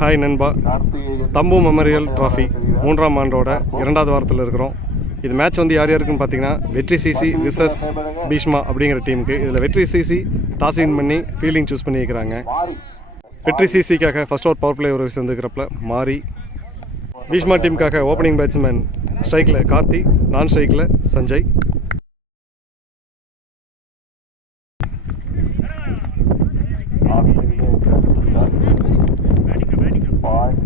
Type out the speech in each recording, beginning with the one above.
Hi நண்பா. Thambu memorial trophy. மூன்றாம் ஆண்டோட இரண்டாவது வாரத்தில் இருக்கிறோம். இது மேட்ச் வந்து யார் யாருக்குன்னு பார்த்தீங்கன்னா வெற்றி சிசி விசஸ் பீஷ்மா அப்படிங்கிற டீமுக்கு இதில் வெற்றி சிசி டாஸ் வின் பண்ணி ஃபீல்டிங் சூஸ் பண்ணியிருக்கிறாங்க வெற்றி சிசிக்காக ஃபர்ஸ்ட் ஓவர் பவர் பிளே ஒரு சேர்ந்துக்கிறப்பல மாறி. பீஷ்மா டீமுக்காக ஓப்பனிங் பேட்ஸ்மேன் ஸ்ட்ரைக்கில் கார்த்தி நான் ஸ்ட்ரைக்கில் சஞ்சய் அதில் ஒரு good stop dot ball dot ball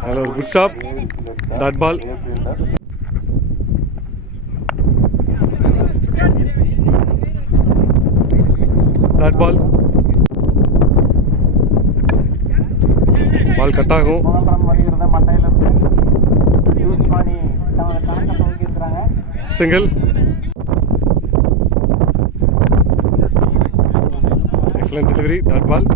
ball cut ஆகும் மூன்றாம் வருகிறது மட்டையிலிருந்து யூஸ் பண்ணி தமது கணக்கை துவங்கியிருக்கிறாங்க single excellent delivery dot ball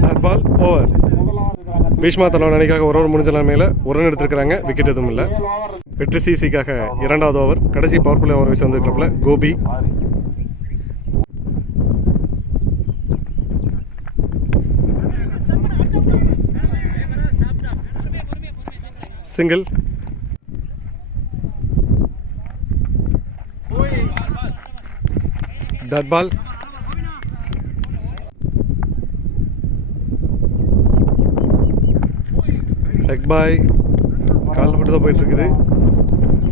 dot ball over Bhishma தன்னோட அணிக்காக ஒரு ஓவர் முடிஞ்ச நிலைமையில் ஒரு ரன் எடுத்திருக்கிறாங்க. விக்கெட் எதுவும் இல்லை. வெற்றி சிசிக்காக இரண்டாவது ஓவர் கடைசி பவர் பிளே ஓவர் வயசு வந்துருக்கிறப்பல Gopi. Single dot ball leg bye கால் மட்டும் தான் போயிட்டு இருக்குது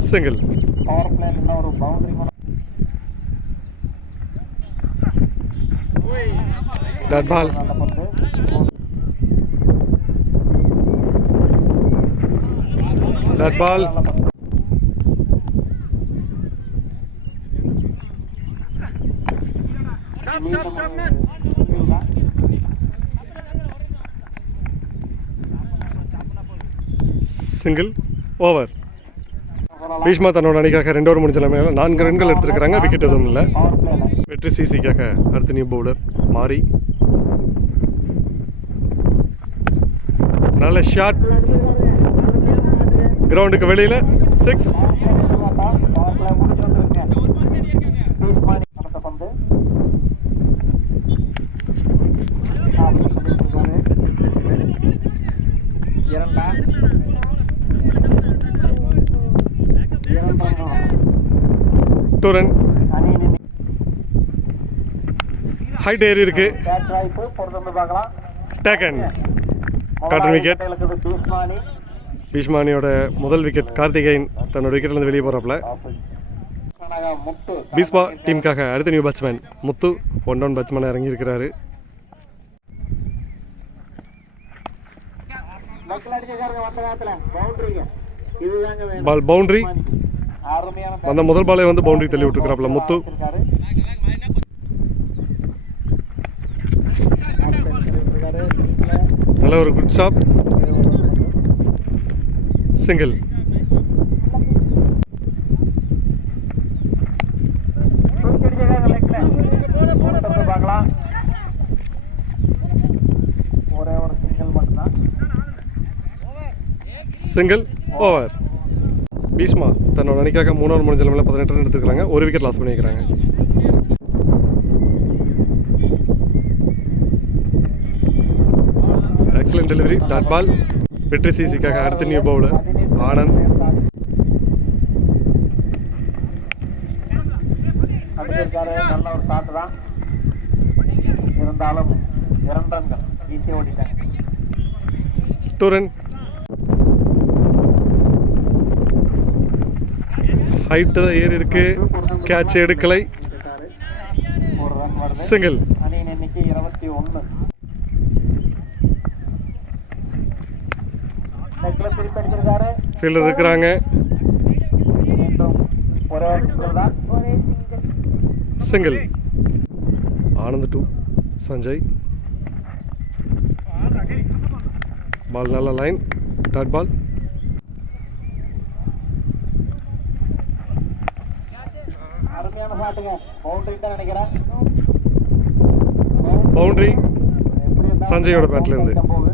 சிங்கிள் பவர் பிளேல இன்னும் ஒரு பவுண்டரி டாட் பால் நல்ல பந்து டாட் பால் நல்ல பந்து மீண்டும் ஒரு field தான். Single over. பீஷ்மா தன்னோட அணிக்காக ரெண்டு ஓவர் முடிஞ்ச நிலைமையில் நான்கு ரன்கள் எடுத்திருக்கிறாங்க விக்கெட் எதுவும் இல்லை. வெற்றி சிசிக்காக அடுத்த நியூ பவுலர் மாறி. நல்ல ஷாட் கிரவுண்டுக்கு வெளியில் சிக்ஸ் பவர் பிளே முடிச்சு வந்திருக்கேன் யூஸ் பண்ணி அடுத்த பந்து ஆ, பண்ணிட்டு இருக்காரு. இரண்டா இரண்டாம் டூ ரன் அணியின் ஹைட் ஏறி இருக்கு. டேக்கன் காட்டன் விக்கெட் பீஷ்மானியோட முதல் விக்கெட் கார்த்திகேயன் தன்னோட விக்கெட்லேருந்து வெளியே போகிறாப்புல பீஸ்பா டீமுக்காக அடுத்த new batsman Muthu one down பேட்ஸ்மேனாக இறங்கியிருக்கிறாரு. மக்கள் பால் பவுண்டரி அந்த முதல் பாலை வந்து பவுண்டரி தள்ளி விட்டுருக்கிறாப்புல முத்து. நல்ல ஒரு குட் ஷாப் சிங்கிள் ஒரே ஒரு சிங்கிள் ஓவர் பீஷ்மா தன்னோட அணிக்காக மூணு ஓவர் முடிஞ்ச பதினெட்டு ரன் எடுத்துக்கிறாங்க. ஒரு விக்கெட் லாஸ் பண்ணிக்கிறாங்க. Excellent delivery dot ball Vetri சிசிக்காக அடுத்த நியூ பவுலர் ஆனந்த் நல்ல ஒரு தான். இருந்தாலும் இரண்டு ரன்கள் ஈஸியாக ஓடிட்டாங்க டூ ரன் ஹைட்டு தான் ஏறி இருக்கு. கேட்ச் எடுக்கலை. சிங்கிள் அணியின் எண்ணிக்கை இருபத்தி ஒன்று. ஃபீல்டர் இருக்கிறாங்க. Single Anand to Sanjay. Ball நல்ல லைன் டாட் பால் பவுண்டரி சஞ்சயோட பேட்ல இருந்து. போகுது.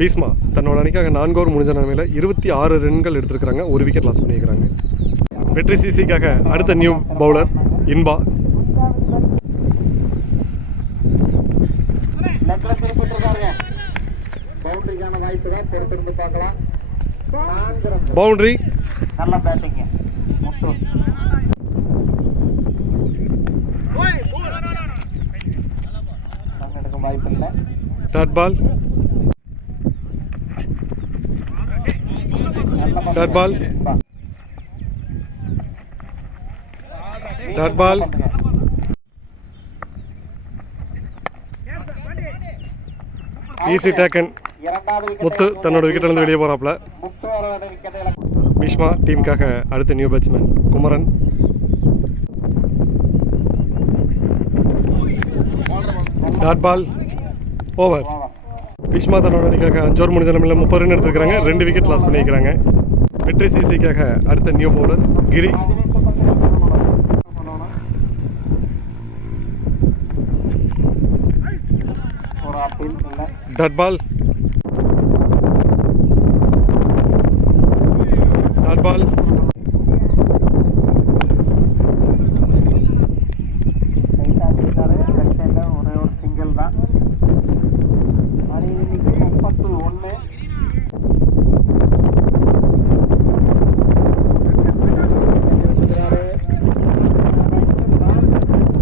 பீஸ்மா தன்னோட அணிக்காக நான்கு ஓவர் முடிஞ்ச நிலைமையில் இருபத்தி ஆறு ரன்கள் எடுத்திருக்கிறாங்க. ஒரு விக்கெட் லாஸ் பண்ணியிருக்கிறாங்க. வெற்றி சிசிக்காக அடுத்த நியூ பவுலர் இன்பா. பவுண்டரி நல்ல பேட்டிங்க வாய்ப்பு இல்லை. டாட் பால் நல்ல பந்து. Dot ball easy taken Muthu தன்னோட விக்கெட்டிலிருந்து வெளியே போகிறாப்புல பிஷ்மா பீஷ்மா டீமுக்காக அடுத்த new batsman Kumaran. Dot ball over Bhishma தன்னோட அணிக்காக அஞ்சோர் முடிஞ்ச நிலமையில் முப்பது ரன் எடுத்துருக்காங்க ரெண்டு விக்கெட் லாஸ் பண்ணியிருக்கிறாங்க. வெற்றி சிசிக்காக அடுத்த நியூ பவுலர் கிரி ஒரு அப்பீல் இல்லை டாட் பால் டாட் பால் லைட்டாக அடிச்சிருக்காரு லெஃப்ட் ஒரே ஒரு சிங்கிள் தான் மணி இன்னைக்கு முப்பத்து ஒன்று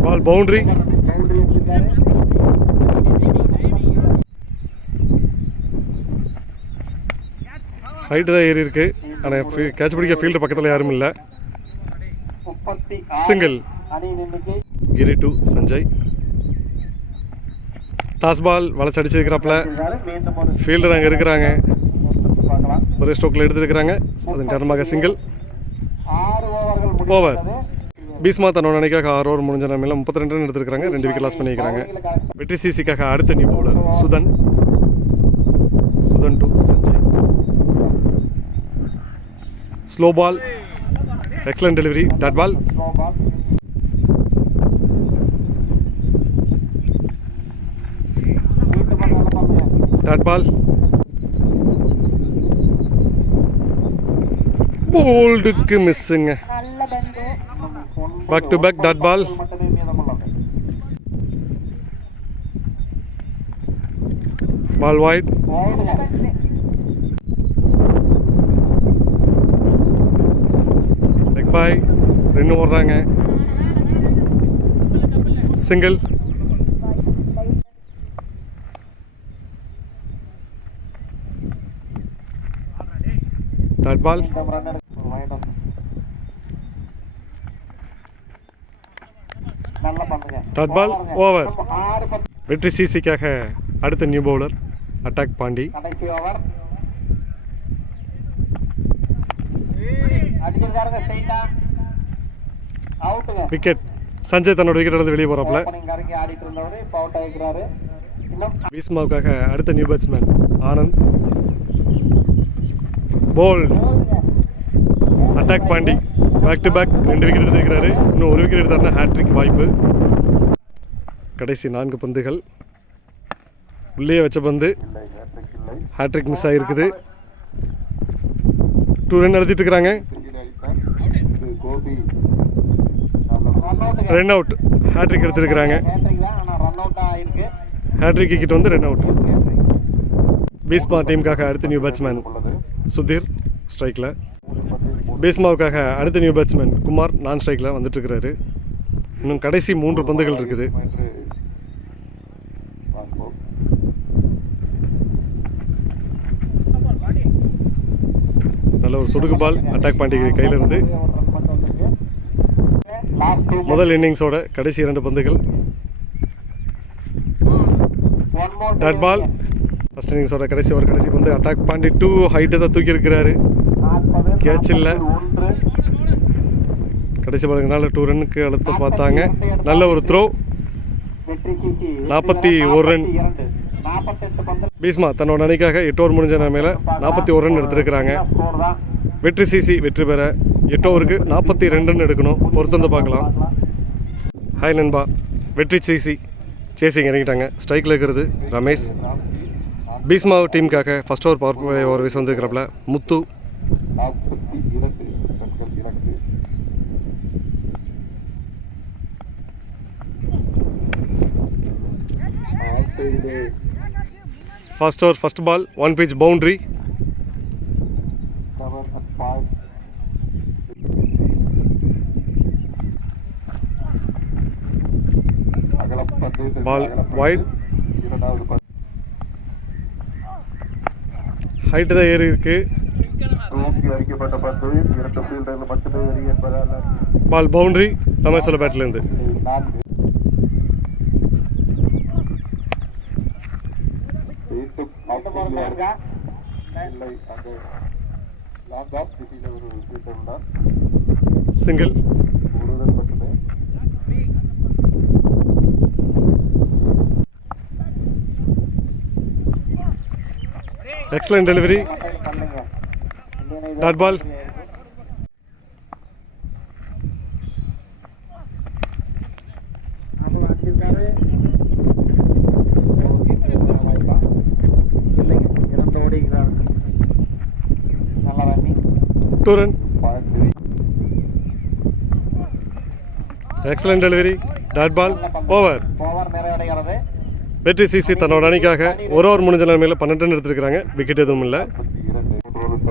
பால் பவுண்டரி. ஹைட்டு தான் ஏறி இருக்கு. ஆனால் கேட்ச் பிடிக்க ஃபீல்டு பக்கத்தில் யாரும் இல்லை. Single Giri to Sanjay toss ball வளைச்சு அடிச்சிருக்கிறாப்புல. ஃபீல்டர் அங்கே இருக்கிறாங்க. ஒரே ஸ்ட்ரோக்கில் எடுத்துருக்கிறாங்க. அதன் காரணமாக சிங்கிள் ஓவர் பீஸ்மா தன்னோட அணிக்காக ஆறு ஓவர் முடிஞ்ச நிலைமையில் முப்பத்தி ரெண்டு ரன் எடுத்துருக்காங்க ரெண்டு விக்கெட் லாஸ் பண்ணியிருக்காங்க வெற்றி சிசிக்காக அடுத்த new bowler Sudhan. Sudhan to Sanjay. Slow ball excellent delivery dot ball dot ball போல்டுக்கு மிஸ்ஸுங்க back to back Back ball ball wide leg bye ரெண்டு ஓடுறாங்க சிங்கிள் டாட் பால் ஆறு பந்து. வெற்றி சிசிக்காக அடுத்த new bowler attack Pandi over wicket Sanjay தன்னோட wicket இருந்து வெளியே இன்னும் பீஸ்மாவுக்காக அடுத்த நியூ பேட்ஸ்மேன் ஆனந்த் போல் போகுதுங்க. Attack Pandi. Back to back ரெண்டு விக்கெட் எடுத்துக்கிறாரு இன்னும் ஒரு விக்கெட் எடுத்தாருன்னா ஹேட்ரிக் வாய்ப்பு. கடைசி நான்கு பந்துகள். உள்ளே வச்ச பந்து. ஹேட்ரிக் மிஸ் ஆகிருக்குது டூ ரன் நடத்திட்டு இருக்கிறாங்க. ரன் அவுட் ஹேட்ரிக் எடுத்திருக்கிறாங்க. ஹேட்ரிக் விக்கெட் வந்து ரன் அவுட் பீஸ்மா டீமுக்காக அடுத்த நியூ பேட்ஸ்மேன் சுதீர் ஸ்ட்ரைக்கில் பேஸ்மாவுக்காக அடுத்த நியூ பேட்ஸ்மேன் குமார் நான் ஸ்ட்ரைக்கில் வந்துட்டுருக்கிறாரு. இன்னும் கடைசி மூன்று பந்துகள் இருக்குது. நல்ல ஒரு சொடுக்கு பால் அட்டாக் பாண்டிகிரி கையிலிருந்து. முதல் இன்னிங்ஸோட கடைசி இரண்டு பந்துகள். ஒன் டாட் பால் ஃபஸ்ட் இன்னிங்ஸோட கடைசி ஒரு கடைசி பந்து. அட்டாக் பாண்டி டூ ஹைட்டு தான் தூக்கியிருக்கிறாரு. கேட்ச் இல்லை catch இல்ல. ஒன்று கடைசி டூ ரன்னுக்கு அழுத்த பார்த்தாங்க. நல்ல ஒரு த்ரோ நாற்பத்தி ஒரு ரன். பீஸ்மா தன்னோட அணிக்காக எட்டு ஓவர் முடிஞ்ச நிலைமையில நாற்பத்தி ஒரு ரன் எடுத்திருக்கிறாங்க. வெற்றி சிசி வெற்றி பெற எட்டு ஓவருக்கு நாற்பத்தி ரெண்டு ரன் எடுக்கணும். பொறுத்து வந்து பார்க்கலாம். ஹாய் நண்பா. வெற்றி சிசி. சேசிங் இறங்கிட்டாங்க. ஸ்ட்ரைக்கில் இருக்கிறது ரமேஷ். பீஸ்மா டீமுக்காக ஃபர்ஸ்ட் ஓவர் பவர் ஓவர் வீஸ் வந்துருக்கிறப்பல முத்து நாற்பத்தி இரண்டு இலக்கு ஆஸ்திரேலிய first over first ball one pitch boundary. இரண்டாவது பந்து. ஹைட்டு தான் ஏறி இருக்கு தூக்கி அடிக்கப்பட்ட பந்து இரண்டு ஃபீல்டர்கள் மட்டுமே வெளியே என்பதால் பால் பவுண்ட்ரி ரமேஷோட பேட்லேருந்து நான்கு. Single excellent delivery dot ball two run excellent delivery dot ball over Vetri CC தன்னோட அணிக்காக ஒரு ஓவர் முடிஞ்ச நிலைமையில் பன்னெண்டு ரன் எடுத்திருக்கிறாங்க. விக்கெட் எதுவும் இல்லை.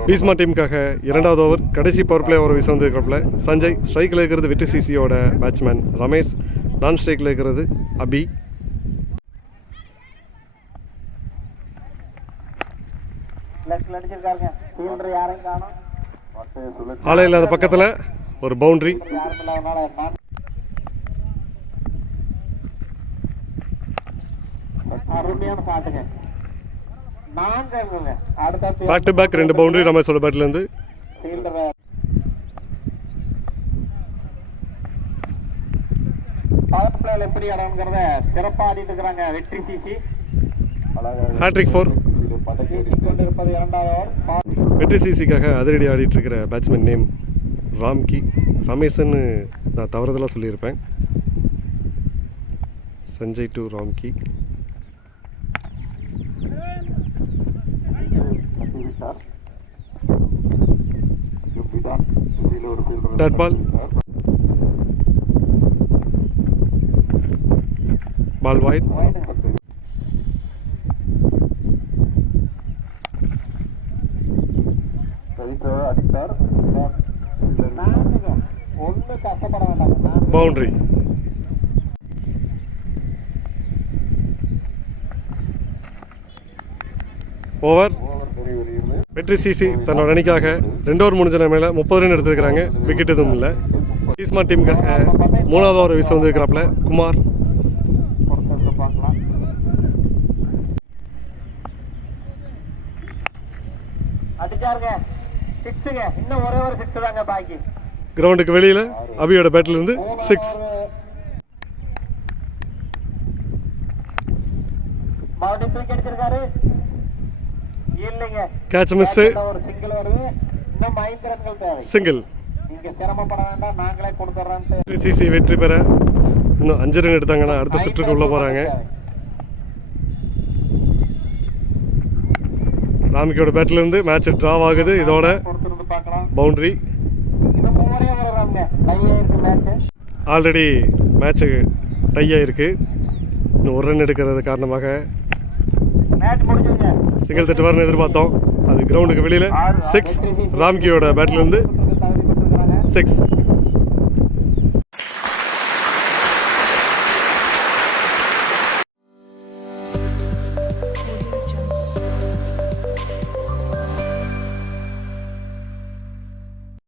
பீஸ்மா டீமுக்காக இரண்டாவது ஓவர் கடைசி பவர் பிளே ஓவர் வீச வந்திருக்கிறப்பல சஞ்சய் ஸ்ட்ரைக்கில் இருக்கிறது வெற்றி சிசியோட பேட்ஸ்மேன் ரமேஷ் நான் ஸ்ட்ரைக்கில் இருக்கிறது அபி. ஆளே இல்லாத பக்கத்தில் ஒரு பவுண்ட்ரி அருமையான பாட்டுங்க பேக் டு பேக் ரெண்டு பவுண்டரி ரமேஷோட பேட்லேருந்து பவர் பிளேல எப்படி இடம்ங்கிறத சிறப்பா ஆடிட்டு இருக்கிறாங்க வெற்றி சிசி. ஹேட்ரிக் ஃபோர் கொண்டிருப்பது இரண்டாவது வெற்றி சிசிக்காக அதிரடி ஆடிட்டு இருக்கிற பேட்ஸ்மேன் நேம் ராம்கி. ரமேஷன்னு நான் தவறுதலாக சொல்லியிருப்பேன். Sanjay to Ramki. Dot ball ball wide அடித்தார் ஒண்ணு வெற்றி சிசி தன்னோட அணிக்காக ரெண்டு ஓவர் முடிஞ்ச நிலைமையில முப்பது ரன் எடுத்திருக்கிறாங்க. விக்கெட் எதுவும் இல்லை. ஈஸ்மா டீமுக்காக மூணாவது ஓவர் வீச வந்திருக்கிறாப்புல. குமார். கிரவுண்டுக்கு வெளியில் அபியோட பேட்டில் இருந்து சிக்ஸ் மறுபடியும் தூக்கி அடிச்சிருக்காரு. இல்லைங்க catch miss single CC Vetri பெற. இன்னும் அஞ்சு ரன் எடுத்தாங்கன்னா அடுத்த சுற்றுக்கு உள்ள போகிறாங்க ராமிக்கோட பேட்டில் இருந்து மேட்ச் ட்ராவ் ஆகுது. இதோட பவுண்டரி ஆல்ரெடி மேட்ச்சு டை ஆயிருக்கு. இன்னும் ஒரு ரன் எடுக்கிறது காரணமாக சிங்கிள் தட்டு வரணும் எதிர்பார்த்தோம் அது கிரவுண்டுக்கு வெளியில் சிக்ஸ் ராம்கியோட பேட்டில் பெற்றிருக்கிறாங்க சிக்ஸ்